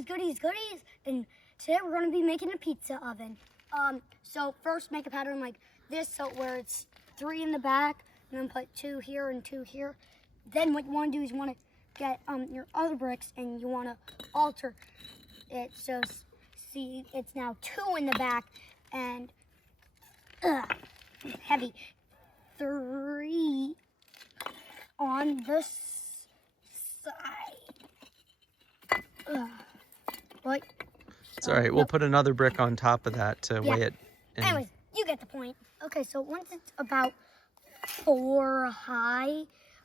is Goodies. And today we're going to be making a pizza oven. So first make a pattern like this, so where it's 3 in the back, and then put 2 here and 2 here. Then what you want to do is you want to get your other bricks, and you want to alter it. So see, it's now 2 in the back, and heavy 3 on the side. What? It's all right. We'll put another brick on top of that to weigh it. Anyways, you get the point. Okay, so once it's about 4 high,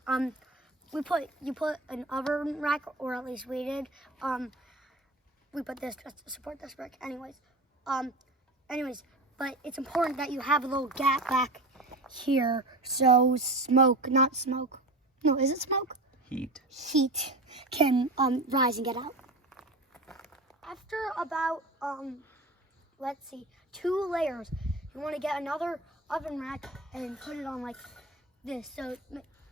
you put an oven rack, or at least we did. We put this just to support this brick. Anyways, but it's important that you have a little gap back here, so not smoke. No, is it smoke? Heat Can rise and get out. After about let's see, 2 layers, you want to get another oven rack and put it on like this. So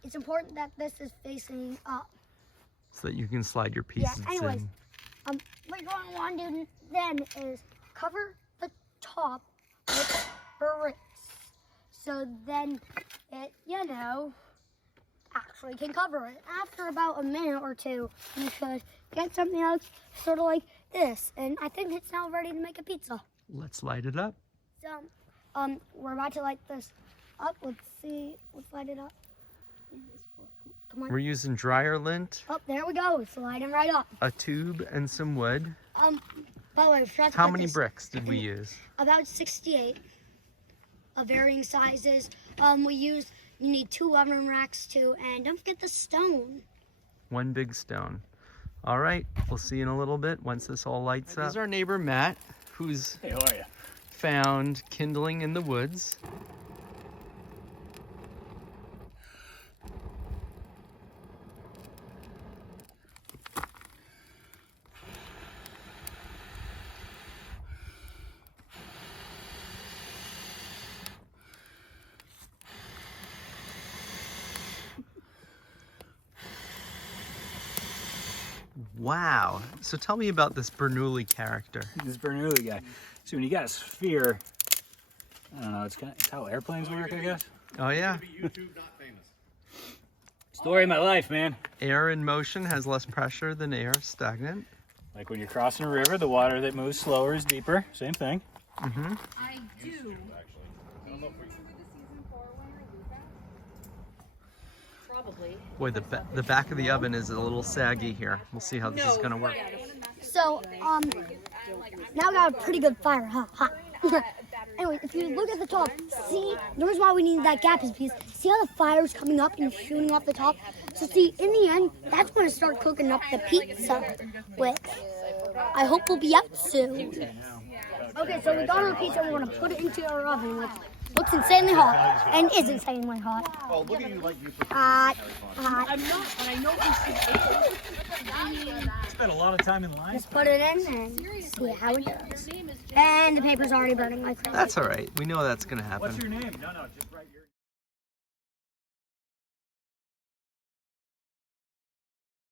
it's important that this is facing up, so that you can slide your pieces anyways, in. what you're going to want to do then is cover the top with bricks, so then it, actually can cover it. After about a minute or 2, you should get something else sort of like this, and I think it's now ready to make a pizza. Let's light it up. So, we're about to light this up. Let's light it up. Come on. We're using dryer lint, Oh, there we go. It's lighting right up. a tube, and some wood. By the way, How many bricks did we use? About 68 of varying sizes. You need 2 oven racks too, and don't forget the stone. 1 big stone. All right, we'll see you in a little bit once this all lights up. This is our neighbor Matt, who's Hey, how are you? found kindling in the woods. Wow. So tell me about this Bernoulli character. This Bernoulli guy. See, when you got a sphere, I don't know, it's how airplanes work, I guess. Oh yeah. Story of my life, man. Air in motion has less pressure than air stagnant. Like when you're crossing a river, the water that moves slower is deeper. Same thing. Mm-hmm. I do. Probably. Boy, the back of the oven is a little saggy here. We'll see how this is gonna work. So, now we got a pretty good fire, huh? Anyway, if you look at the top, see, the reason why we need that gap is because see how the fire's coming up and shooting off the top? So see, in the end, that's going to start cooking up the pizza with. I hope we'll be up soon. Okay, so we got our pizza, we're going to put it into our oven, which looks insanely hot, and is insanely hot. Oh, look at you like you Hot. I'm not, and I know this is Spent a lot of time in line. Just put it in and see how it goes. And the paper's already burning like crazy. That's all right. We know that's gonna happen. What's your name? No, just write your